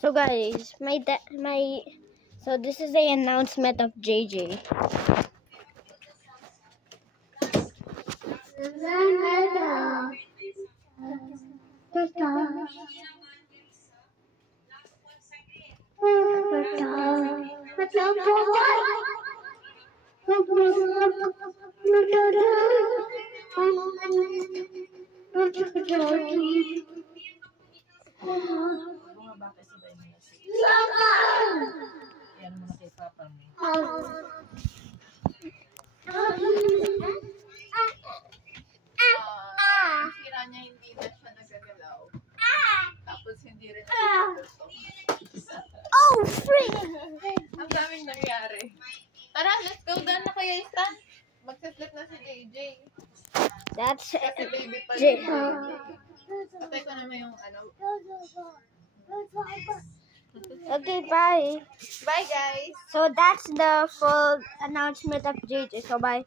So guys, so this is the announcement of JJ. Yan mo na kay Papa mo. Sira niya, hindi na siya nagagalaw. Tapos hindi rin Oh, freak! ang daming nangyari. Tara, let's go down na kaya Stan. Magsislip na si JJ. That's Kasi baby pa J. rin. Patay ko naman yung ano. Okay, bye. Bye guys! So that's the full announcement of JJ. So bye.